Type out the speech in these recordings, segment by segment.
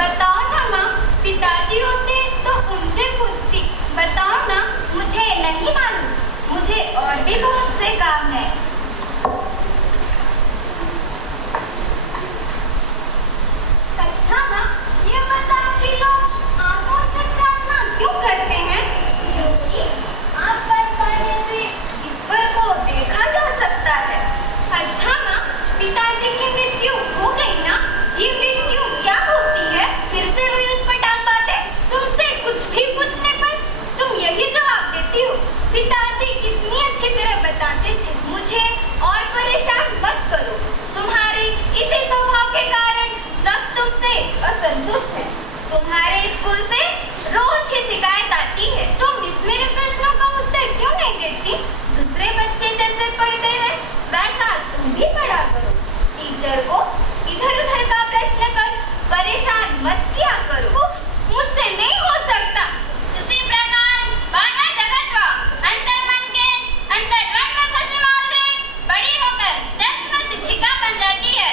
बताओ ना माँ, पिताजी होते तो उनसे पूछती। बताओ ना। मुझे नहीं मालूम, मुझे और भी बहुत से काम है। अच्छा माँ, ये बताओ कि लोग आंखों तक प्रार्थना क्यों करते हैं? क्योंकि आँख बंद करने से ईश्वर को देखा जा सकता है। अच्छा माँ, पिताजी की मृत्यु हो गई ना, ये मृत्यु क्या होती है? फिर से वही उटपटांग बातें। तुमसे कुछ भी पूछने पर तुम यही जवाब देती हो। पिताजी कितनी अच्छी तरह बताते थे। मुझे और परेशान मत करो। तुम्हारे इसी स्वभाव के कारण सब तुमसे असंतुष्ट हैं। तुम्हारे स्कूल से रोज ही शिकायत आती है। तुम इस मेरे प्रश्नों का उत्तर क्यों नहीं देती? दूसरे बच्चे जैसे पढ़ते हैं वैसा तुम भी पढ़ा करो। टीचर को इधर उधर का प्रश्न कर परेशान मत किया करो। मुझसे नहीं हो सकता। उसी प्रकार बाह्य जगत को अंतर्मन के अंतर्मन में फंसी मार्गरेट बड़ी होकर चर्च में शिक्षिका बन जाती है।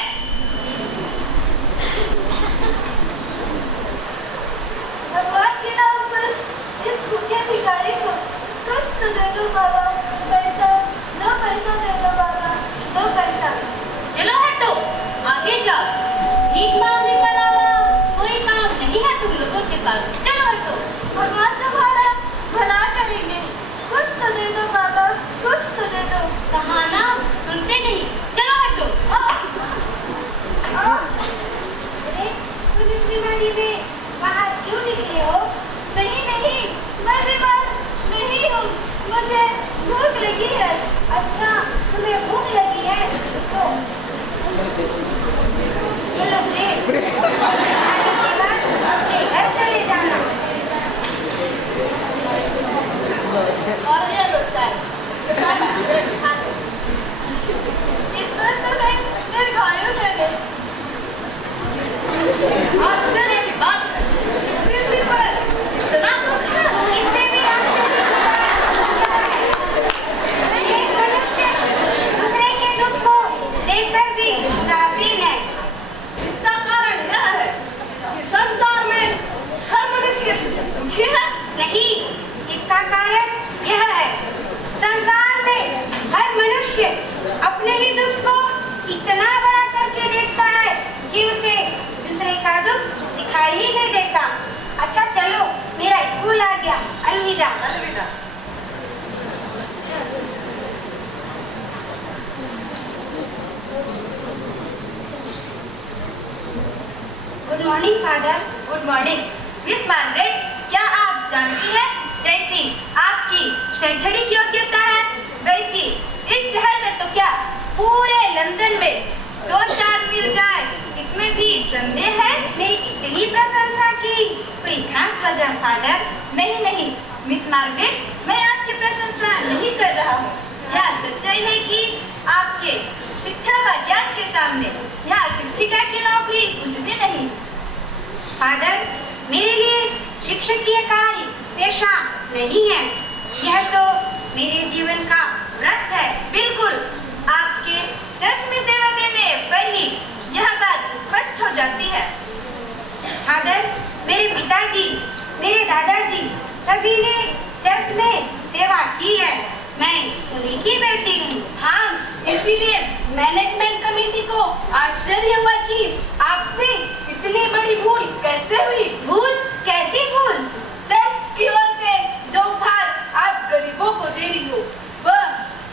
भगवान के नाम पर इस भूखे भिखारी को कुछ तो दे दो बाबा। पैसा, 2 पैसा दे दो बाबा, 2 पैसा। चलो हटो, आगे जाओ। भीख मांगने के अलावा कोई काम नहीं है तुम लोगों के पास। चलो हटो। भगवान तुम्हारा भला करेंगे। कुछ तो दे दो बाबा, कुछ तो दे दो। कहा ना, सुनते नहीं। चलो हटो। अरे तुम इस बीमारी में बाहर क्यों निकले हो? नहीं नहीं, मैं बीमार नहीं हूँ, मुझे भूख लगी है। अच्छा, तुम्हें भूख लगी है तो ये लो ब्रेड। खाने के बाद अपने घर चले जाना। और ये लो चाय। ब्रेड खा लो। ईश्वर तुम्हें दीर्घायु दे दे। आश्चर्य की बात है, पृथ्वी पर इतना दुख है। इससे भी आश्चर्य एक मनुष्य दूसरे के दुख को देखकर भी उदासीन है। इसका कारण यह है कि संसार में हर मनुष्य दुखी है। नहीं, इसका कारण यह है संसार में हर मनुष्य अपने ही दुख को इतना बड़ा करके देखता है कि उसे दूसरे का दुख दिखाई ही नहीं देता। अच्छा चलो, मेरा स्कूल आ गया। अलविदा। अलविदा। Good morning father. Good morning miss Margaret. क्या आप जानती हैं जैसी आपकी शैक्षणिक योग्यता है वैसी इस शहर में तो क्या पूरे लंदन में 2-4 मिल जाए इसमें भी संदेह है। मेरी इतनी प्रशंसा की कोई खास वजह फादर? नहीं नहीं मिस मार्गरेट, मैं आपकी प्रशंसा नहीं कर रहा हूँ। यह सच्चाई है कि आपके शिक्षा व ज्ञान के सामने यहाँ शिक्षिका की नौकरी कुछ भी नहीं। फादर, मेरे लिए शिक्षकीय कार्य पेशा नहीं है, यह तो मेरे जीवन का व्रत है। बिल्कुल, आपके चर्च में सेवा देने पर ही यह बात स्पष्ट हो जाती है। फादर, मेरे पिताजी, मेरे दादाजी सभी ने चर्च में सेवा की है। मैं उन्हीं की बेटी हूँ। हाँ, इसीलिए मैनेजमेंट कमेटी को आश्चर्य हुआ कि आपसे इतनी बड़ी भूल कैसे हुई। भूल? कैसी भूल? चर्च की ओर से जो उपहार आप गरीबों को दे रही हो वह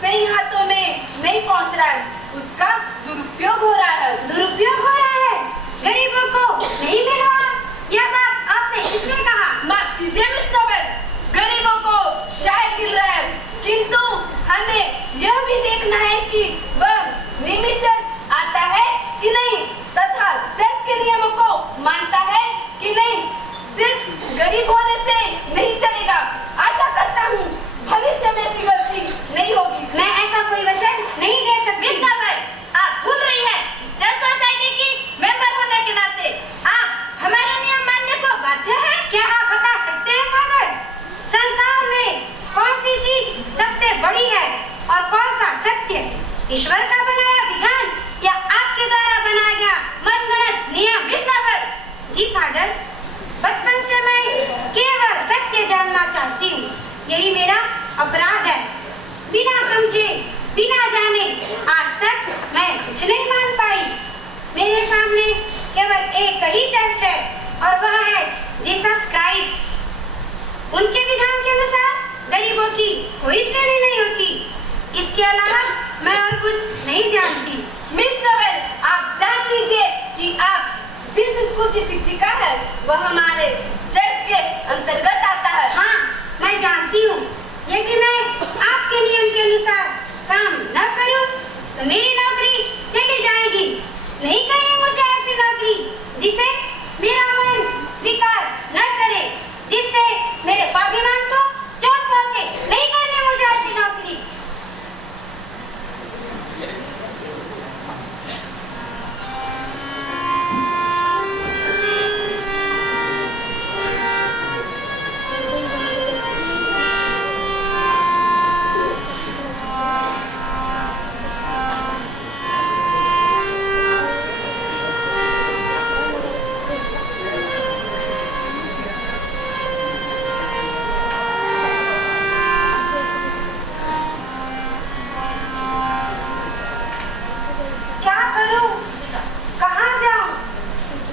सही हाथों में नहीं पहुंच रहा है, उसका दुरुपयोग हो रहा है। दुरुपयोग हो रहा है? गरीबों को नहीं मिल रहा? यह बात आपसे किसने कहा? माफ कीजिए मिस नोबेल, गरीबों को शायद मिल रहा है, किंतु हमें यह भी देखना है कि वह नियमित चर्च आता है कि नहीं तथा चर्च के नियमों को मानता है कि नहीं। सिर्फ गरीब होने से नहीं चलेगा। आशा करता हूँ भविष्य में ऐसी गलती नहीं होगी। मैं ऐसा कोई वचन नहीं दे सकती। मिस नोबेल, आप भूल रही हैं, चर्च सोसाइटी की मेंबर होने के नाते आप हमारे नियम मानने को बाध्य हैं। क्या आप बता सकते हैं फादर, संसार में कौन सी चीज सबसे बड़ी है और कौन सा सत्य? ईश्वर का बनाया विधान या आपके द्वारा बनाया गया मनगढ़ंत नियम? मिस नोबेल, जी फादर। यही मेरा अपराध है। बिना समझे, बिना जाने आज तक मैं कुछ नहीं मान पाई। मेरे सामने केवल एक ही चर्च है और वह है जीसस क्राइस्ट। उनके विधान के अनुसार गरीबों की कोई श्रेणी नहीं होती। इसके अलावा मैं और कुछ नहीं जानती। मिस नोबेल, आप जान लीजिए कि आप जिस स्कूल की शिक्षिका है वह हमारे चर्च के अंतर्गत आता है। हाँ, मैं जानती हूँ। यदि मैं आपके नियम के अनुसार काम न करूँ तो मेरी नौकरी चली जाएगी। नहीं करनी मुझे ऐसी नौकरी जिसे मेरा मन स्वीकार न करे, जिससे मेरे स्वाभिमान को चोट पहुंचे। नहीं करनी मुझे ऐसी नौकरी।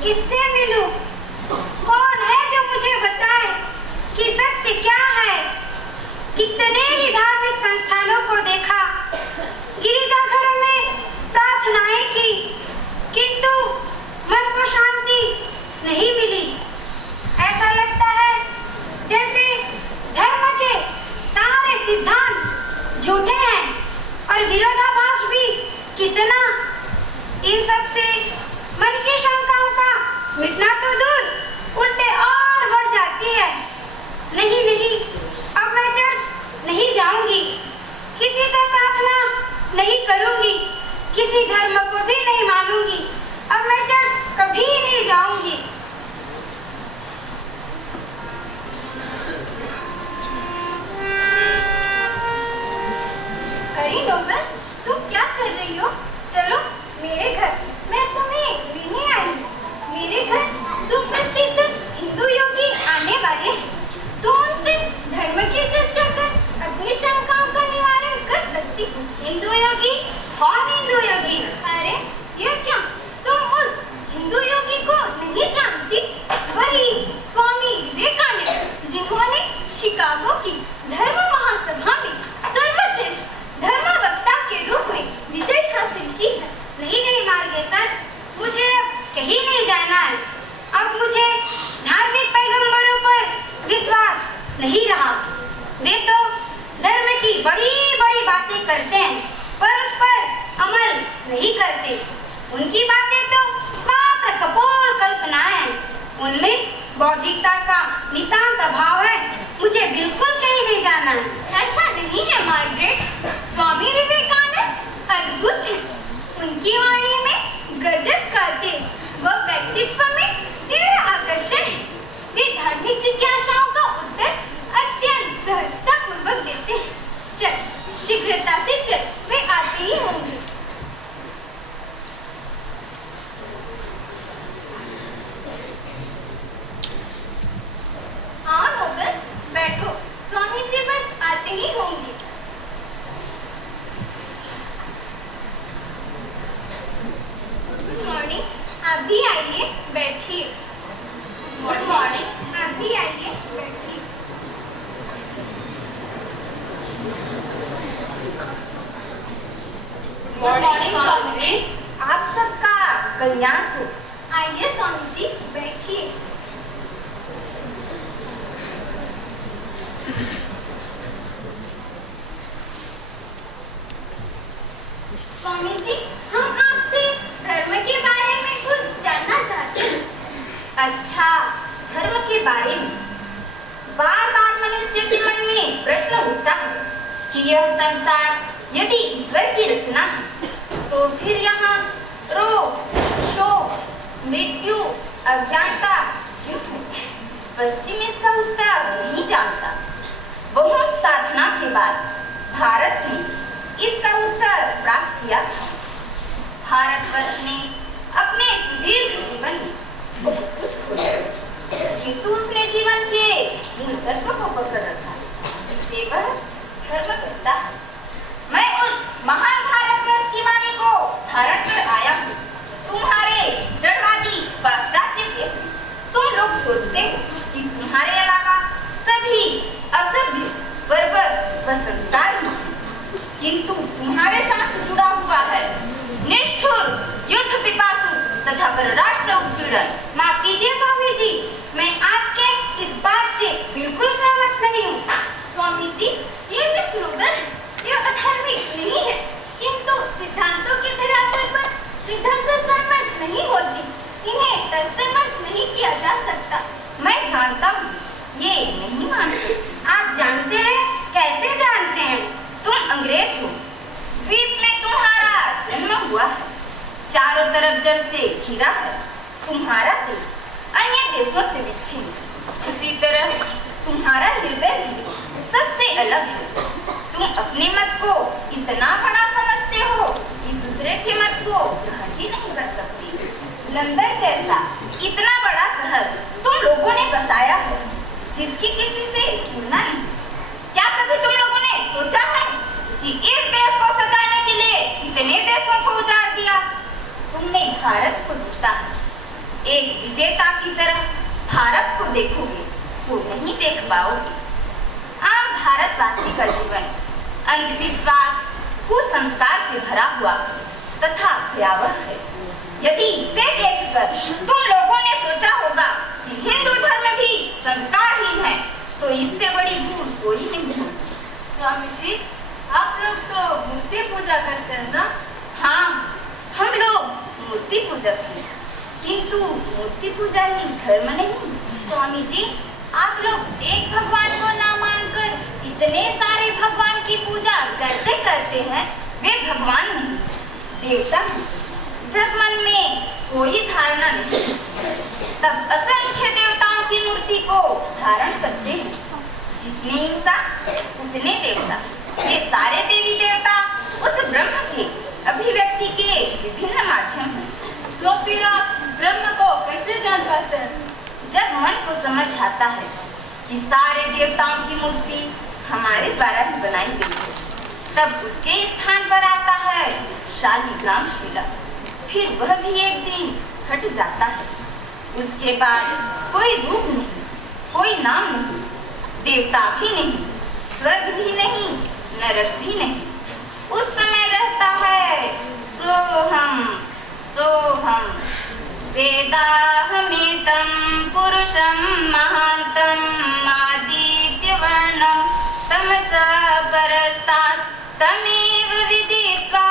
किससे मिलूं? कौन है जो मुझे बताए कि सत्य क्या है? कितने ही धार्मिक संस्थानों को देखा, गिरिजाघरों में प्रार्थनाएं की, किंतु मन को शांति नहीं मिली। ऐसा लगता है जैसे धर्म के सारे सिद्धांत झूठे हैं और विरोधाभास भी कितना। इन सब से मन की शंकाओं का मिटना तो दूर, उल्टे और बढ़ जाती है। नहीं नहीं, अब मैं चर्च नहीं जाऊंगी, किसी से प्रार्थना नहीं करूंगी, किसी धर्म को भी नहीं मानूंगी। अब मैं चर्च कभी नहीं जाऊंगी। अरे नोबेल, तुम क्या कर रही हो? चलो मेरे घर, मैं तुम्हें लेने आई हूँ। मेरे घर सुप्रसिद्ध हिंदू योगी आने वाले हैं। तुम उनसे धर्म की चर्चा कर अपनी शंकाओं का निवारण कर सकती हो। हिंदू योगी? कौन हिंदू योगी? अरे ये क्या, तुम उस हिंदू योगी को नहीं जानती? वही स्वामी विवेकानंद, जिन्होंने शिकागो की धर्म महासभा में सर्वश्रेष्ठ धर्म वक्ता के रूप में विजय हासिल की है। नहीं नहीं मार्गेसन, मुझे अब कहीं नहीं जाना है। अब मुझे धार्मिक पैगंबरों पर विश्वास नहीं रहा। वे तो धर्म की बड़ी बड़ी बातें करते हैं पर उस पर अमल नहीं करते। उनकी बातें तो मात्र कपोल कल्पनाएं हैं। उनमें बौद्धिकता का नितांत अभाव है। मुझे बिल्कुल कहीं नहीं जाना है। ऐसा नहीं है मार्गरेट, स्वामी विवेकानंद अद्भुत है। उनकी वाणी में गजब का तेज व व्यक्तित्व में तेरा आकर्षण है। वे धार्मिक जिज्ञासाओं का उत्तर अत्यंत सहजता पूर्वक देते हैं। चल शीघ्रता से चल, वे आते ही होंगे। हाँ नोबेल, बैठो, स्वामी जी बस आते ही होंगे। गुड मॉर्निंग, आप भी आइए, बैठिए। गुड मॉर्निंग, आप भी आइए, बैठिए। मॉर्निंग स्वामी जी। आप सबका कल्याण हो। आइए स्वामी जी, बैठिए। स्वामी जी, हम आपसे धर्म के बारे में कुछ जानना चाहते हैं। अच्छा, धर्म के बारे में बार बार मनुष्य के मन में प्रश्न उठता है कि यह संसार यदि ईश्वर की रचना है तो फिर यहाँ रोग, शोक, मृत्यु, अज्ञानता क्यों? पश्चिम इसका उत्तर नहीं जानता। बहुत साधना के बाद भारत ने इसका उत्तर प्राप्त किया था। भारतवर्ष ने अपने सुदीर्घ जीवन में बहुत कुछ खोजा, किंतु उसने जीवन के मूल तत्व को पकड़ रखा, जिसके जिससे वह धर्म करता है। मैं उस महान भारतवर्ष की वाणी को धारण कर आया हूँ। तुम्हारे जड़वादी पाश्चात्य देश में तुम लोग सोचते हो कि तुम्हारे अलावा सभी असभ्य, बर्बर व संस्कारहीन हैं, किंतु तुम्हारे साथ जुड़ा हुआ है निष्ठुर, युद्ध पिपासु तथा परराष्ट्र उत्पीड़न। माफ कीजिए स्वामी जी, मैं आपके इस बात से बिल्कुल सहमत नहीं हूँ। स्वामी जी, ये जो स्लोगन है, यह अधार्मिक नहीं है, किंतु सिद्धांतों के धरातल पर सिद्धांत से सहमत नहीं होती। इन्हें तर्कसमझ नहीं किया जा सकता। मैं जानता हूँ, ये नहीं मानते। आप जानते हैं? कैसे जानते हैं? तुम अंग्रेज हो, द्वीप में तुम्हारा जन्म हुआ है, चारों तरफ जल से घिरा है तुम्हारा देश, अन्य देशों से विच्छिन्न। उसी तरह तुम्हारा हृदय भी सबसे अलग है। तुम अपने मत को इतना बड़ा समझते हो कि दूसरे के मत को ग्रहण ही नहीं कर सकते। लंदन जैसा इतना बड़ा शहर तुम लोगों ने बसाया है, जिसकी किसी से तुलना नहीं। क्या कभी तुम लोगों ने सोचा है कि इस देश को सजाने के लिए इतने देशों को उजाड़ दिया? तुमने भारत को जीता। एक विजेता की तरह भारत को देखोगे तो नहीं देख पाओगे। आम भारतवासी का जीवन अंधविश्वास, कुसंस्कार से भरा हुआ तथा भयावह है। यदि इसे देखकर तुम लोगों ने सोचा होगा कि हिंदू धर्म भी संस्कारहीन है, तो इससे बड़ी भूल कोई नहीं है। स्वामी जी, आप लोग तो मूर्ति पूजा करते हैं ना? हाँ, हम लोग मूर्ति पूजक हैं, किंतु मूर्ति पूजा ही धर्म नहीं। स्वामी जी, आप लोग एक भगवान को ना मानकर इतने सारे भगवान की पूजा कैसे करते हैं? वे भगवान नहीं, देवता हैं। जब मन में कोई धारणा नहीं, तब असंख्य देवताओं की मूर्ति को धारण करते हैं। जितने इंसान उतने देवता। ये सारे देवी देवता उस ब्रह्म के अभिव्यक्ति के विभिन्न माध्यम हैं। तो फिर आप ब्रह्म को कैसे जान पाते हैं? जब मन को समझ आता है कि सारे देवताओं की मूर्ति हमारे द्वारा ही बनाई गई है, तब उसके स्थान पर आता है शालिग्राम शिला। फिर वह भी एक दिन हट जाता है। उसके बाद कोई रूप नहीं, कोई नाम नहीं, देवता भी नहीं, स्वर्ग भी नहीं, नरक भी नहीं। उस समय रहता है सोहम सोहम, वेदाहमेतं पुरुषं महान्तं आदित्यवर्णं तमसः परस्तात् तमेव विदित्वा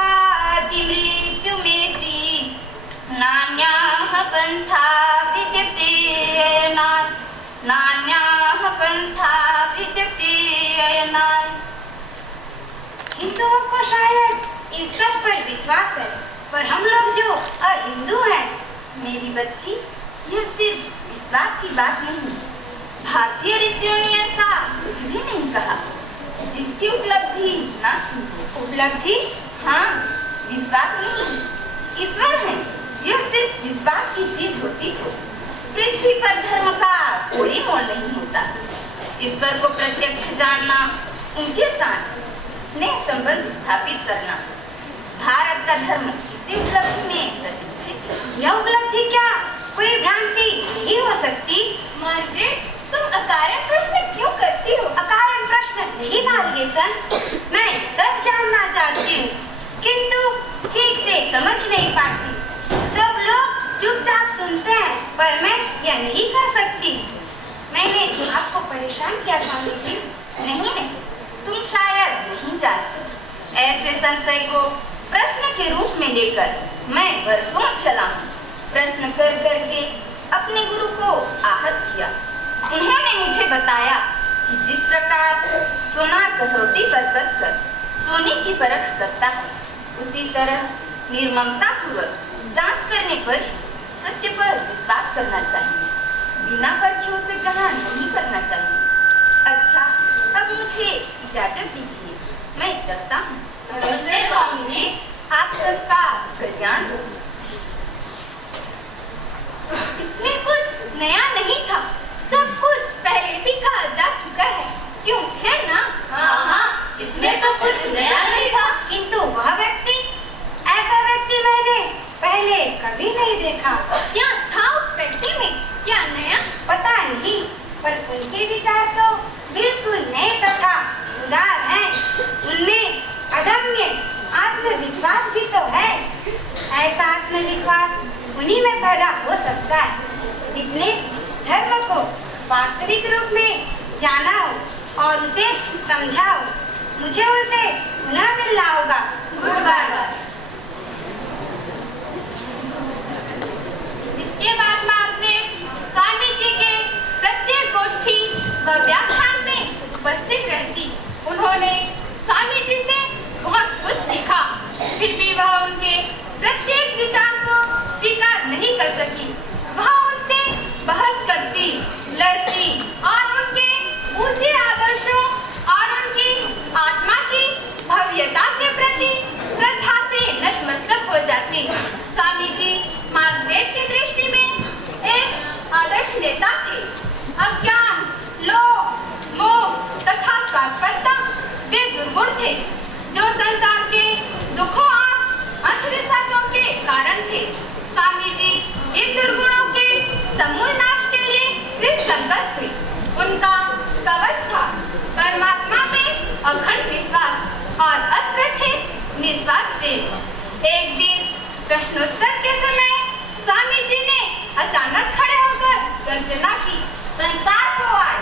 मृत्युमेति नान्याः पन्था विद्यते नान्याः पन्था विद्यते अयनात्। हिंदुओं को शायद इस सब पर विश्वास है, पर हम लोग जो अहिंदू हैं। मेरी बच्ची, यह सिर्फ विश्वास की बात नहीं। भारतीय ऋषियों ने ऐसा कुछ भी नहीं कहा जिसकी उपलब्धि ना की हो। उपलब्धि? हाँ, विश्वास नहीं, ईश्वर है। यह सिर्फ विश्वास की चीज होती है। पृथ्वी पर धर्म का कोई मोल नहीं होता। ईश्वर को प्रत्यक्ष जानना, उनके साथ स्नेह संबंध स्थापित करना, भारत का धर्म इसी उपलब्धि में प्रतिष्ठित है। यह उपलब्धि क्या कोई भ्रांति नहीं हो सकती? मार्गरेट, तुम अकारण प्रश्न क्यों करती हो? अकारण प्रश्न नहीं नाविगेशन, मैं सब जानना चाहती हूँ, किंतु ठीक से समझ नहीं पाती। सब लोग चुपचाप सुनते हैं, पर मैं यह नहीं कर सकती। मैंने आपको परेशान किया स्वामी जी? नहीं, तुम शायद नहीं जानते। ऐसे संशय को प्रश्न के रूप में लेकर मैं वर्षों चला हूँ। प्रश्न कर करके अपने गुरु को आहत किया। उन्होंने मुझे बताया कि जिस प्रकार सोनार कसौटी पर कसकर सोने की परख करता है, उसी तरह निर्ममता पूर्वक जांच करने पर सत्य पर विश्वास करना चाहिए, बिना परखियों से ग्रहण नहीं करना चाहिए। अच्छा, अब मुझे इजाजत दीजिए, मैं चलता हूँ। नमस्ते स्वामी जी। आप सबका कल्याण हो। इसमें कुछ नया नहीं था, सब कुछ पहले भी कहा जा चुका है, क्यों है ना? नहीं देखा। क्या था उस व्यक्ति में? क्या नया? पता नहीं, पर उनके विचार तो बिल्कुल नए तथा उदार हैं। उनमें अदम्य आत्मविश्वास भी तो है। ऐसा आत्मविश्वास उन्हीं में पैदा हो सकता है जिसने धर्म को वास्तविक रूप में जाना हो और उसे समझा हो। मुझे उनसे पुनः मिलना होगा। Good bye. इसके बाद मार्गरेट स्वामी जी के प्रत्येक गोष्ठी व व्याख्यान में उपस्थित रहती। उन्होंने स्वामी जी से बहुत कुछ सीखा, फिर भी वह उनके प्रत्येक विचार को स्वीकार नहीं कर सकी। वह उनसे बहस करती, लड़ती और उनके ऊंचे आदर्शों और उनकी आत्मा की भव्यता के प्रति श्रद्धा से नतमस्तक हो जाती। स्वामी जी मार्गरेट की दृष्टि में एक आदर्श नेता थे। अज्ञान, लोभ, मोह तथा स्वार्थपरता वे दुर्गुण थे जो संसार के दुखों और अंधविश्वासों के कारण थे। स्वामी जी इन दुर्गुणों के समूल नाश के लिए कृत संकल्प थे। उनका कवच था परमात्मा में अखंड विश्वास और अस्त्र थे निस्वार्थ प्रेम। एक दिन प्रश्नोत्तर के समय स्वामी जी ने अचानक खड़े होकर गर्जना की। संसार को आज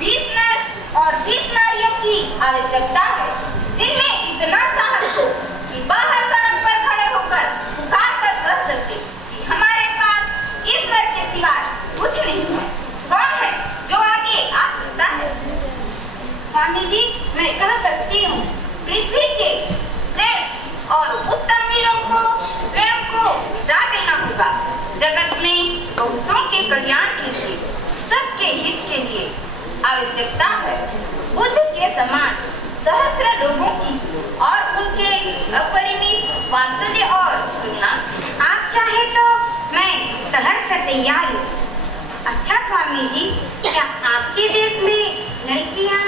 20 नर और 20 नारियों की आवश्यकता है, जिनमें इतना साहस हो कि बाहर सड़क पर खड़े होकर पुकार कर कह सके कि हमारे पास ईश्वर के सिवाय कुछ नहीं है। कौन है जो आगे आ सकता है? स्वामी जी, मैं कह सकती हूँ। पृथ्वी के श्रेष्ठ और उत्तम वीरों को स्वयं को मिटा देना होगा। जगत में बहुतों के कल्याण के लिए, सबके हित के लिए आवश्यकता है बुद्ध के समान सहस्र लोगों की और उनके अपरिमित वात्सल्य और करुणा। आप चाहे तो मैं सहर्ष से तैयार हूँ। अच्छा स्वामी जी, क्या आपके देश में लड़कियाँ?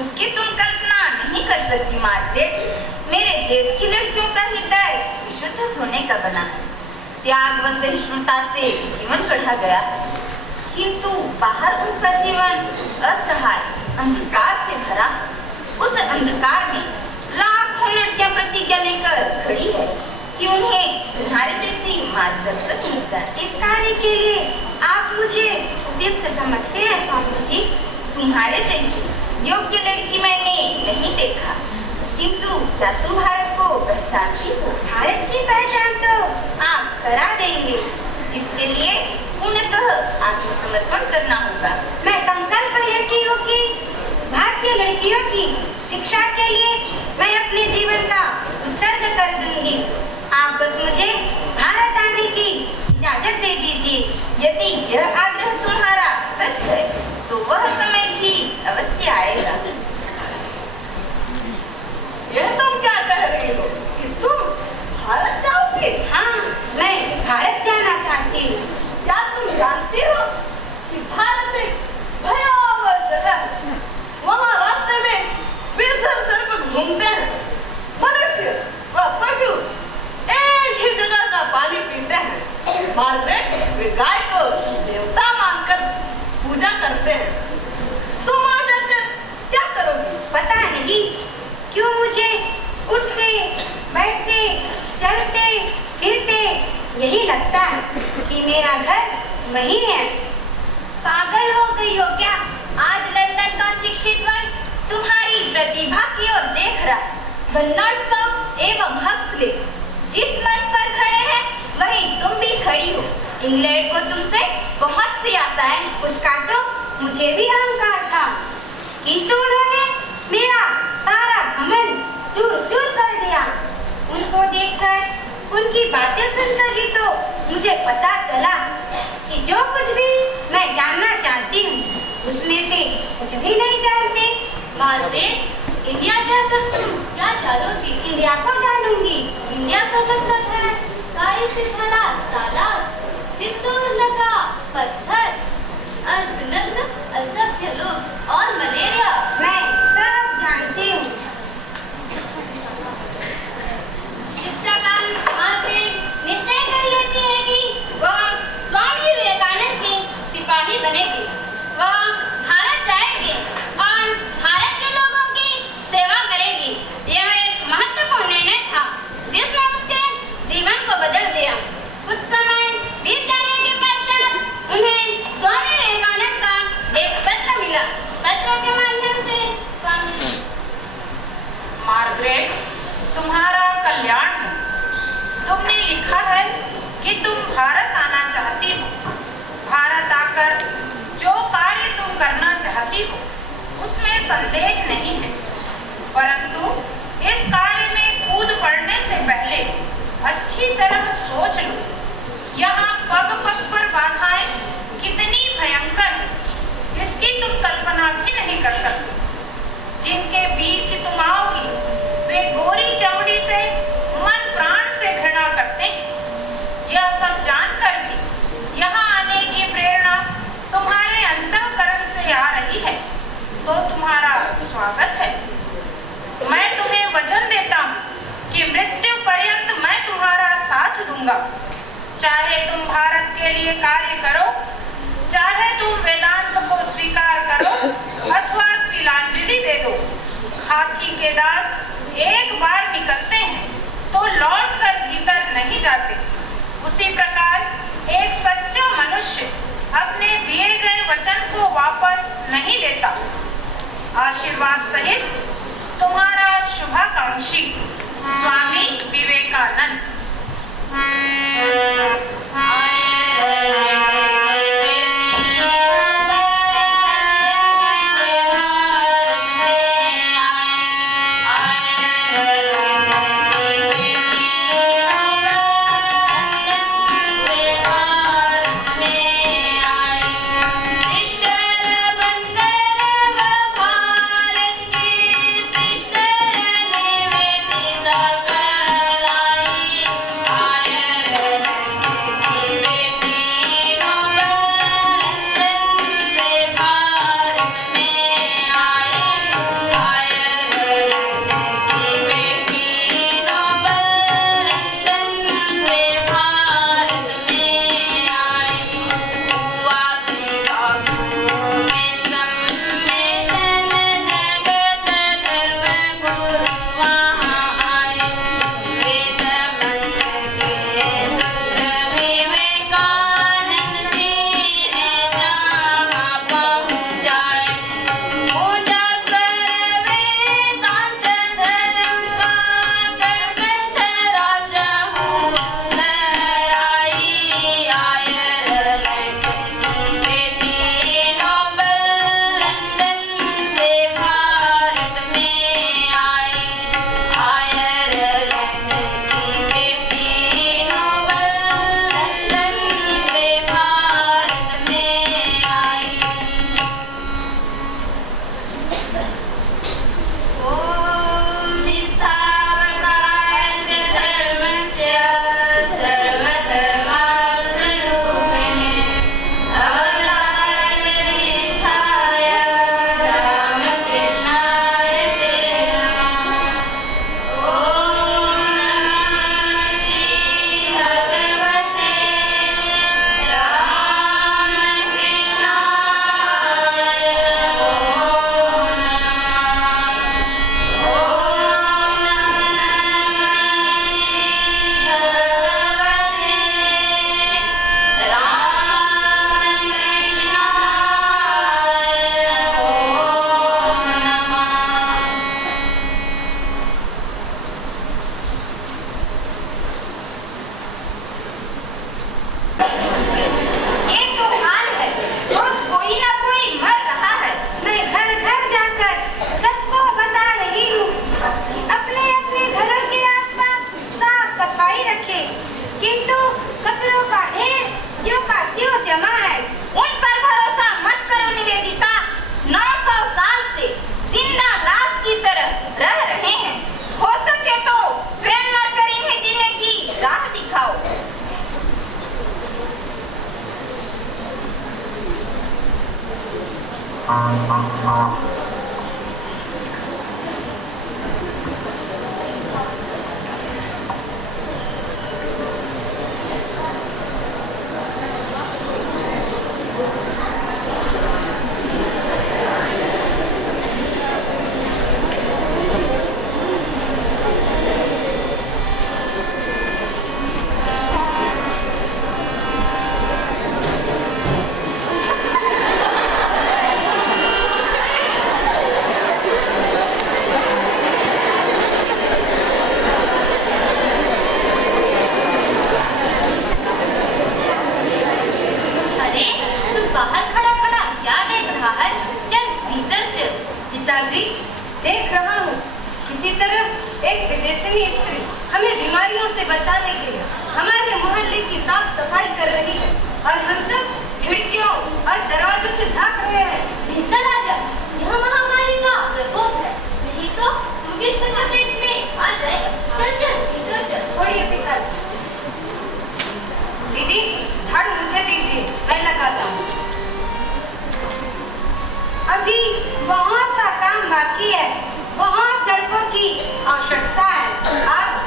उसकी तुम कल्पना नहीं कर सकती मार्गरेट। मेरे देश की लड़कियों का हृदय विशुद्ध सोने का बना है। त्याग व सहिष्णुता से जीवन गढ़ा गया है, किंतु बाहर उनका जीवन असहाय अंधकार से भरा है। उस अंधकार में लाखों लड़कियां प्रतिज्ञा लेकर खड़ी है कि उन्हें तुम्हारे जैसी मार्गदर्शक मिल जाए। इस कार्य के लिए आप मुझे उपयुक्त समझते हैं स्वामी जी? तुम्हारे जैसी योग्य लड़की मैंने नहीं देखा, किंतु क्या तुम भारत को पहचानती हो? भारत की पहचान तो आप करा देंगे। इसके लिए पूर्णतः आत्मसमर्पण करना होगा। मैं संकल्प लेती हूँ कि भारतीय लड़कियों की शिक्षा के लिए मैं अपने जीवन का उत्सर्ग कर दूंगी। आप बस मुझे भारत आने की इजाजत दे दीजिए। यदि यह आग्रह तुम्हारा सच है तो वह समय भी अवश्य आएगा। यह तुम क्या कह रही हो कि तुम भारत जाओगी? हाँ, मैं भारत जाना चाहती हूँ। क्या तुम जानती हो कि भारत एक भयावह जगह है? वहाँ रास्ते में बेसर सर्प घूमते हैं। मनुष्य व पशु एक ही जगह का पानी पीते हैं। मार्गरेट, वे गाय को देवता मानकर पूजा करते हैं। तुम वहाँ जाकर क्या करोगी? पता नहीं क्यों मुझे उठते, बैठते, चलते, फिरते यही लगता है कि मेरा घर वही है। पागल हो गई हो क्या? आज लंदन का शिक्षित वर्ग तुम्हारी प्रतिभा की ओर देख रहा है। बर्नार्ड शॉ एवं हक्सले जिस मंच पर खड़े हैं वहीं तुम भी खड़ी हो। इंग्लैंड को तुमसे बहुत सी आशाएं। उसका तो मुझे भी अहंकार था, किंतु उन्होंने मेरा सारा घमंड चूर-चूर कर दिया। उनको देखकर, उनकी बातें सुनकर ही तो मुझे पता चला कि जो कुछ भी मैं जानना चाहती हूँ उसमें से कुछ भी नहीं जानते। मार्गरेट, इंडिया जाकर तुम क्या जानोगी? इंडिया को जानूंगी। इंडिया का मतलब है काई से भरा तालाब, सिंदूर लगा पत्थर, अर्धनग्न असभ्य लोग और मलेरिया। मैं सब जानती हूँ। इस प्रकार मार्गरेट निश्चय कर लेती है कि के लिए कार्य करो, चाहे तुम वेदांत को स्वीकार करो अथवा तिलांजलि दे दो। हाथी के दांत एक बार निकलते हैं तो लौट कर भीतर नहीं जाते। उसी प्रकार एक सच्चा मनुष्य अपने दिए गए वचन को वापस नहीं लेता। आशीर्वाद सहित तुम्हारा शुभाकांक्षी स्वामी विवेकानंद।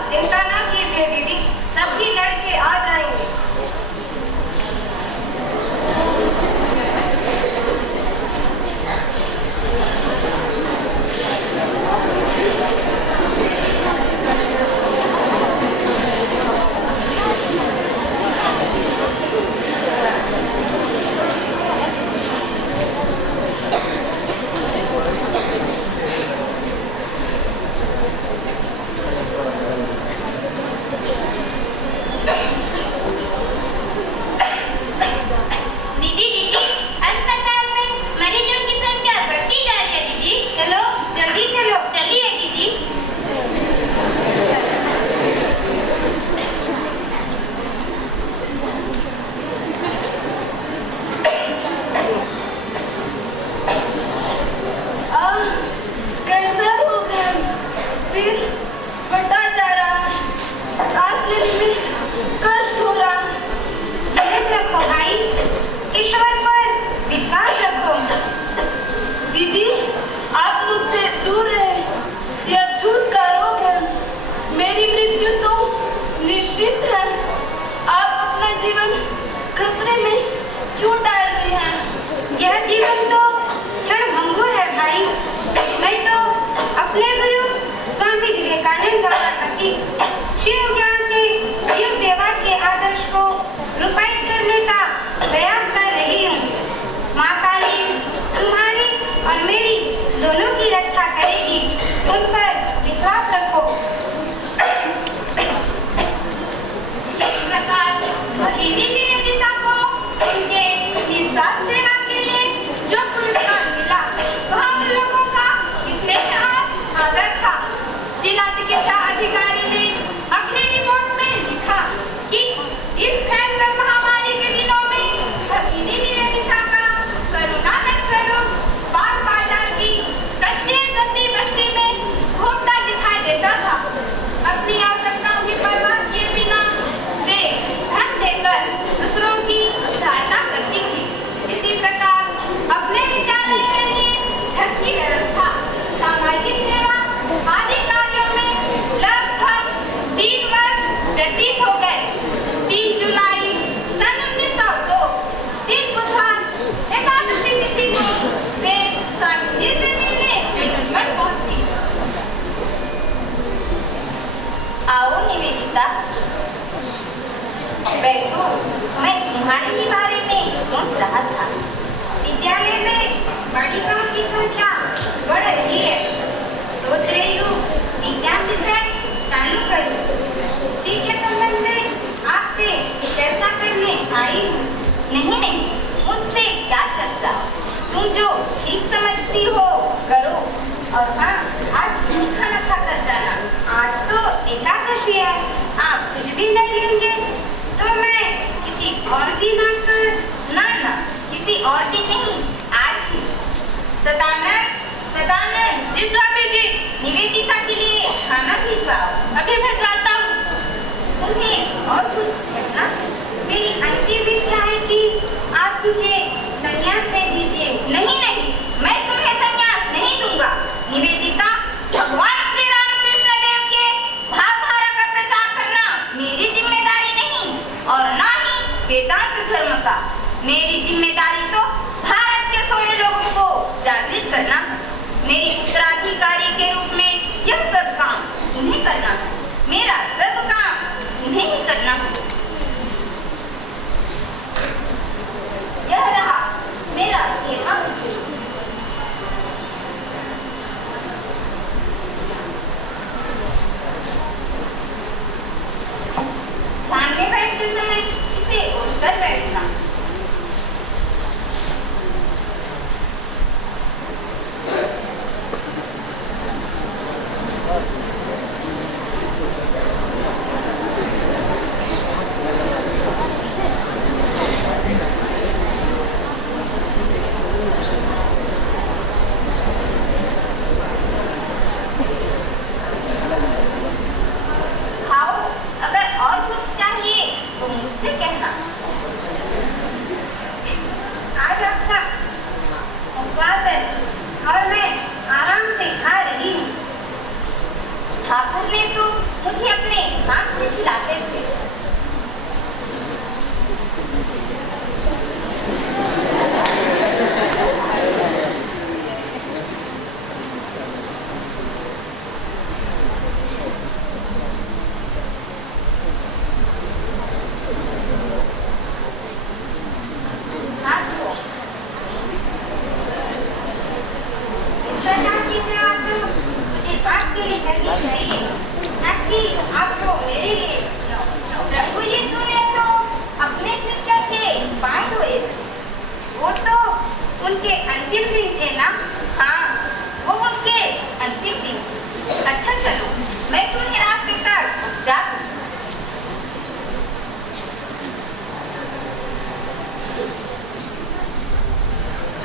चिंता ना कीजिए दीदी, सभी लड़के आ जाएंगे। सिर फटा जा रहा है, सांस लेने में कष्ट हो रहा है। धीरज रखो भाई, ईश्वर पर विश्वास रखो। दीदी, आप मुझसे दूर रहे, यह झूठ का रोग है। मेरी मृत्यु तो निश्चित है। आप अपना जीवन खतरे में क्यों डालते हैं? यह जीवन तो क्षणभंगुर है भाई। मैं तो अपने गुरु स्वामी विवेकानंद द्वारा कथित शिव ज्ञान से शिव सेवा के आदर्श को रूपायित करने का प्रयास कर रही हूँ। माँ काली तुम्हारी और मेरी दोनों की रक्षा करेगी, उन पर विश्वास रखो। इस प्रकार भगिनी निवेदिता को उनके निस्वार्थ सेवा के लिए जो पुरस्कार मिला वह हम लोगों का स्नेह और आदर था। जिला चिकित्सा अधिकारी ने अपने रिपोर्ट में लिखा कि इस भयंकर महामारी के दिनों में भगिनी निवेदिता का करुणा स्वरूप बाग बाजार की प्रत्येक गंदी बस्ती में घूमता दिखाई देता था। अपनी आवश्यकताओं की परवाह किए बिना वे धन देकर दूसरों की सहायता करती थी। इसी प्रकार अपने विद्यालय के लिए धन की व्यवस्था, सामाजिक सेवा आदि कार्यों में लगभग 3 वर्ष व्यतीत हो गए। 3 जुलाई सन 1902 इस बुधवार एकादशी तिथि को वे स्वामी जी से मिलने बेलूर पहुंची। आओ निवेदिता, बैठो। मैं तुम्हारे ही बारे में सोच रहा था। विद्यालय में बालिकाओं की संख्या बढ़ रही है। सोच रही हूँ विज्ञान विषय चालू करूँ। उसी के संबंध में आपसे चर्चा करने आई हूँ। नहीं, मुझसे क्या चर्चा, तुम जो ठीक समझती हो करो। और हाँ, आज भी खाना खाकर जाना। आज तो एकादशी है, आप कुछ भी नहीं लेंगे तो मैं किसी और दिन आकर, ना किसी और दिन नहीं, आज ही। सदानंद जी स्वामी जी, निवेदिता के लिए खाना भिजवाओ। अभी भिजवाता हूँ। तुम्हें और कुछ कहना है? मेरी अंतिम इच्छा है कि आप मुझे संन्यास दे दीजिए। नहीं, मैं तुम्हें संन्यास नहीं दूंगा। निवेदिता, भगवान श्री रामकृष्ण देव के भावधारा का प्रचार करना मेरी जिम्मेदारी नहीं, और ना ही वेदांत धर्म का। मेरी जिम्मेदारी तो भारत के सोए लोगों को जागृत करना है। मेरी उत्तराधिकारी के रूप में यह सब काम तुम्हें करना है। मेरा सब काम तुम्हें ही करना है। यह रहा मेरा सेवा। ध्यान में बैठते समय इसे उठकर बैठना। ठाकुर ने तो मुझे अपने हाथ से खिलाते थे। उनके अंतिम दिन थे ना? हाँ, वो उनके अंतिम दिन। अच्छा चलो, मैं तुम्हें रास्ते तक पहुंचा दूं।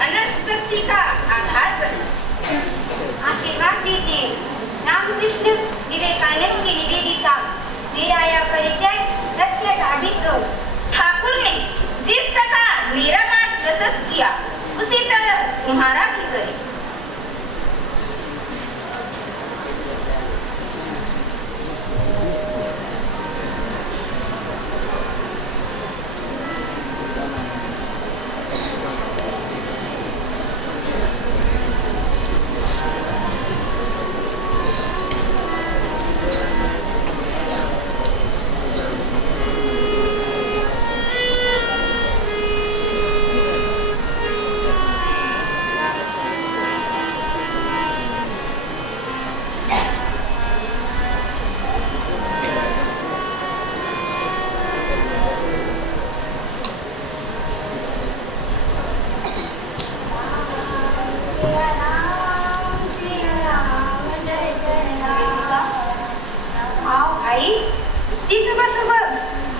अनंत शक्ति का आधार बने। आशीर्वाद दीजिए रामकृष्ण। स्वामी तो ठाकुर ने जिस प्रकार मेरा मार्ग प्रशस्त किया उसी तरह तुम्हारा भी करे।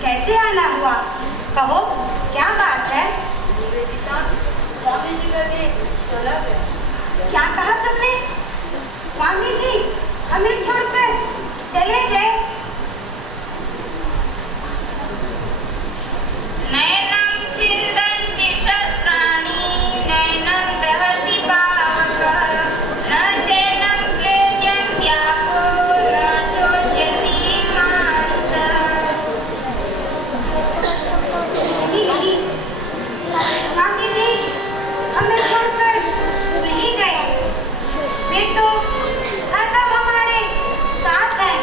कैसे आना हुआ? कहो क्या बात है? स्वामी जी का देह चला गया। क्या कहा तुमने? स्वामी जी हमें छोड़कर चले गए? नैनम छिन्दन्ति शस्त्राणि नैनम दहति पावकः न चैनं क्लेद्यन्त्यापो न शोष्यति मारुतः। नहीं, स्वामी जी हमें छोड़कर नहीं गए। वे तो हरदम हमारे साथ हैं।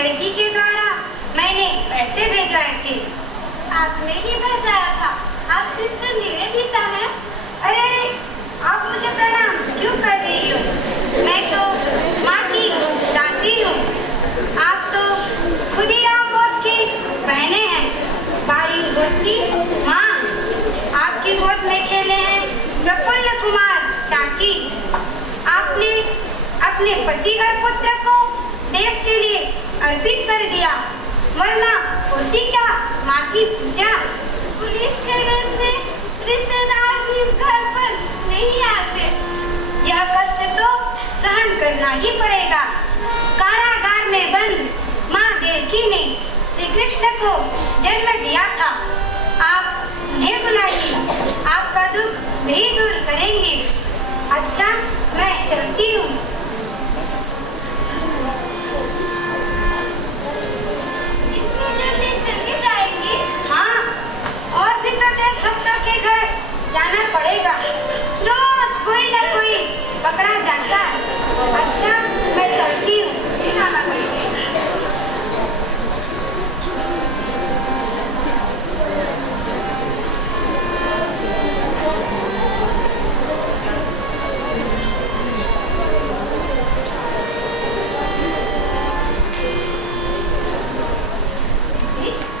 लड़की के द्वारा मैंने पैसे भेजाए थे। आपने ही भेजाया था। आप सिस्टर निवेदिता हैं? अरे अरे, आप मुझे प्रणाम क्यों कर रही हो? मैं तो माँ की दासी हूँ। आप तो खुदीराम बोस की बहनें हैं, बारिन बोस की माँ। आपकी गोद में खेले हैं प्रफुल्ल कुमार चाकी। आपने अपने पति और पुत्र को देश के लिए अर्पित कर दिया, वरना होती क्या माँ की पूजा। पुलिस के डर से रिश्तेदार भी इस घर पर नहीं आते। यह कष्ट तो सहन करना ही पड़ेगा। कारागार में बंद माँ देवकी ने श्री कृष्ण को जन्म दिया था। आप उन्हें बुलाइए, आपका दुख वे दूर करेंगे। अच्छा, मैं चलती हूँ। इतनी जल्दी चली जाएंगी? हाँ, और भी तो देव भक्तों के घर जाना पड़ेगा। रोज कोई न कोई पकड़ा जाता है। अच्छा, मैं चलती हूँ। जाना पड़ेगा।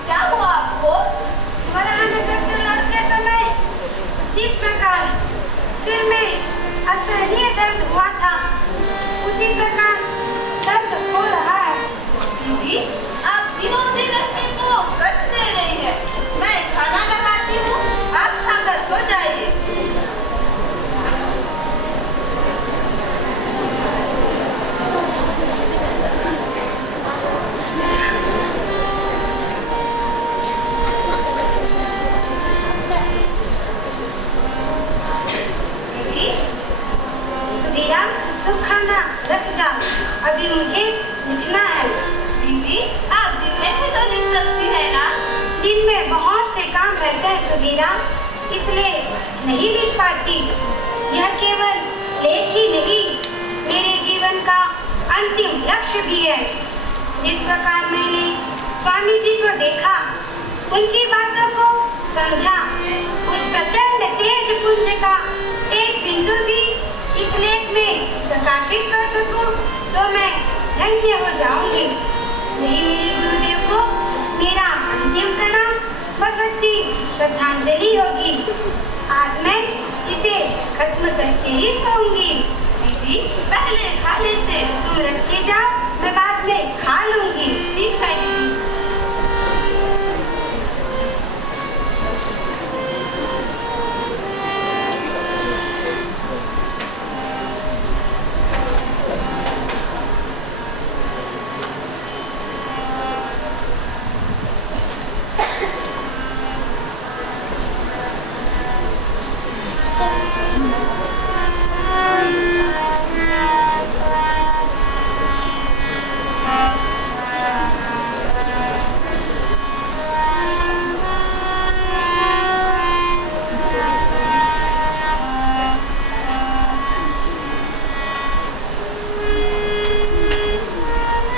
क्या हुआ आपको? वराहनगर से लौटते समय जिस प्रकार सिर में असहनीय दर्द हुआ था, उसी प्रकार दर्द हो रहा है। दीदी, आप दिनों दिन अपने को कष्ट दे रही हैं। मैं खाना लगाती हूँ, आप खाकर सो जाइए। दीदी, सुधीरा, तुम खाना रख जाओ, अभी मुझे लिखना है। दीदी, आप दिन में भी तो लिख सकती हैं ना? दिन में बहुत से काम रहते हैं सुधीरा, इसलिए नहीं लिख पाती। यह केवल लेख ही नहीं, मेरे जीवन का अंतिम लक्ष्य भी है। जिस प्रकार मैंने स्वामी जी को देखा, उनकी बातों को समझा, उस प्रचंड तेज पुंज का एक बिंदु भी इस लेख में प्रकाशित कर सकूं, तो मैं धन्य हो जाऊंगी। यही मेरे गुरुदेव को मेरा अंतिम प्रणाम व सच्ची श्रद्धांजलि होगी। आज मैं इसे खत्म करके ही सोऊंगी। दीदी, पहले खा लेते। तुम रख के जाओ, मैं बाद में खा लूंगी। ठीक है दीदी।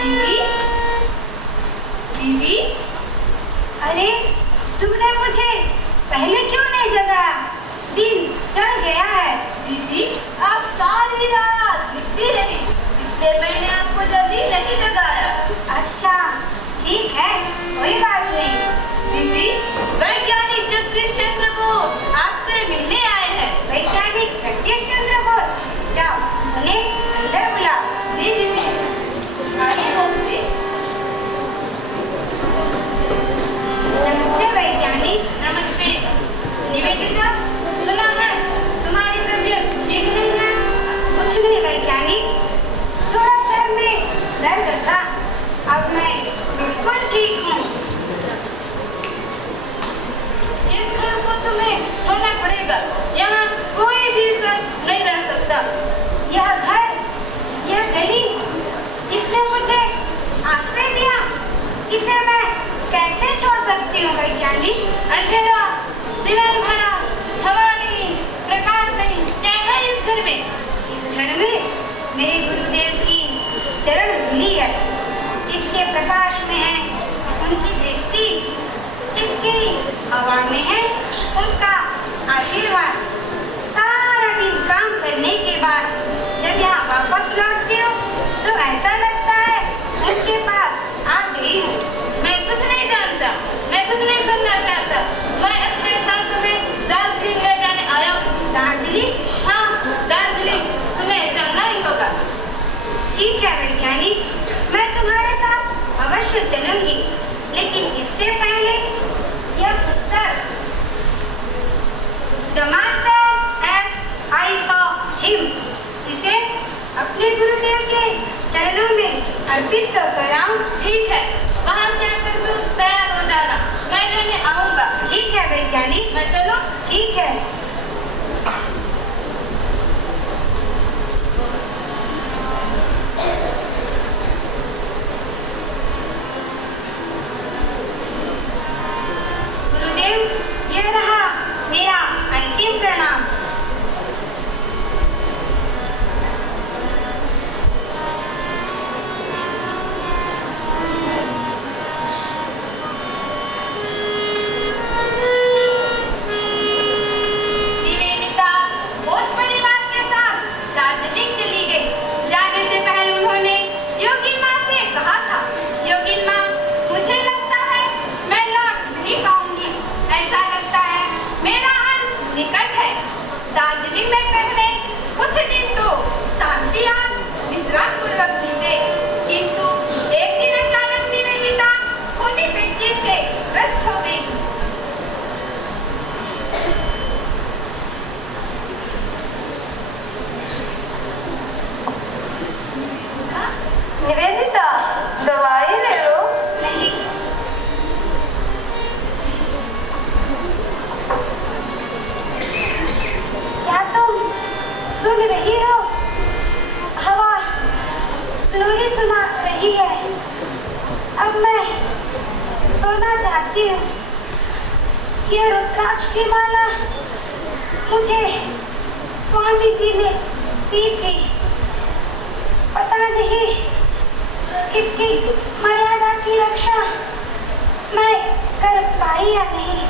दीदी, दीदी, अरे, तुमने मुझे पहले क्यों नहीं जगाया? दिन चढ़ गया है। दीदी, आप सारी रात लिखती रही, इसलिए मैंने आपको जल्दी नहीं जगाया। अच्छा, ठीक है, कोई बात नहीं। दीदी, वैज्ञानिक जगदीश चंद्र बोस आपसे मिलने आए हैं। वैज्ञानिक जगदीश चंद्र बोस, जाओ उन्हें अंदर बुलाओ। जी दीदी, आइए बोस जी। नमस्ते वैज्ञानिक। नमस्ते निवेदिता, सुना है तुम्हारी तबीयत ठीक नहीं है? कुछ नहीं वैज्ञानिक, थोड़ा सर में दर्द था, अब मैं बिल्कुल ठीक हूँ। इस घर को तुम्हें छोड़ना पड़ेगा। यहाँ कोई भी स्वस्थ नहीं रह सकता। यह घर, यह गली, जिसने मुझे आश्रय दिया, इसे मैं कैसे छोड़ सकती हूँ वैज्ञानिक? अंधेरा, जीवन भरा, हवा नहीं, प्रकाश नहीं, क्या है इस घर में? इस घर में मेरे गुरुदेव की चरण धूलि है। इसके प्रकाश हवा में है उनका आशीर्वाद। सारा दिन काम करने के बाद जब यहाँ वापस लौटती हूँ तो ऐसा लगता है उनके पास आ गई हूँ। मैं कुछ नहीं जानता, मैं कुछ नहीं करना चाहता। मैं अपने साथ तुम्हें दार्जिलिंग ले जाने आया हूँ। दार्जिलिंग? हाँ, दार्जिलिंग। तुम्हें चलना ही होगा। ठीक है वैज्ञानिक, मैं तुम्हारे साथ अवश्य चलूंगी, लेकिन इससे पहले यह पुस्तक the master as I saw him, इसे अपने गुरुदेव के चरणों में अर्पित तो कराऊं। ठीक है, वहाँ से आकर तुम तैयार हो जाना, मैं लेने आऊँगा। ठीक है वैज्ञानिक, मैं चलूं? ठीक है। गुरुदेव, यह रहा मेरा अंतिम प्रणाम। निवेदिता उस परिवार के साथ दार्जिलिंग चली गई। जाने से पहले उन्होंने योगिन माँ से कहा था, योगिन माँ, मुझे लगता है मैं लौट नहीं पाऊंगी। ऐसा लगता है मेरा अंत निकट है। दार्जिलिंग में पहले कुछ दिन तो शांति और विश्राम पूर्वक बीते, किंतु एक दिन अचानक निवेदिता खूनी पिच्ची से ग्रस्त हो गई। निवेदिता, दवाई ले लो। नहीं, क्या तुम सुन रही हो? हवा लोरी सुना रही है। अब मैं सोना चाहती हूँ। यह रुद्राक्ष की माला मुझे स्वामी जी ने दी थी। पता नहीं इसकी मर्यादा की रक्षा मैं कर पाई या नहीं।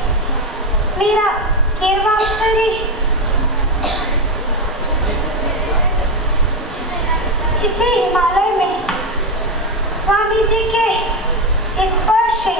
मेरा केरवा उत्तरी इसी हिमालय में स्वामी जी के स्पर्श से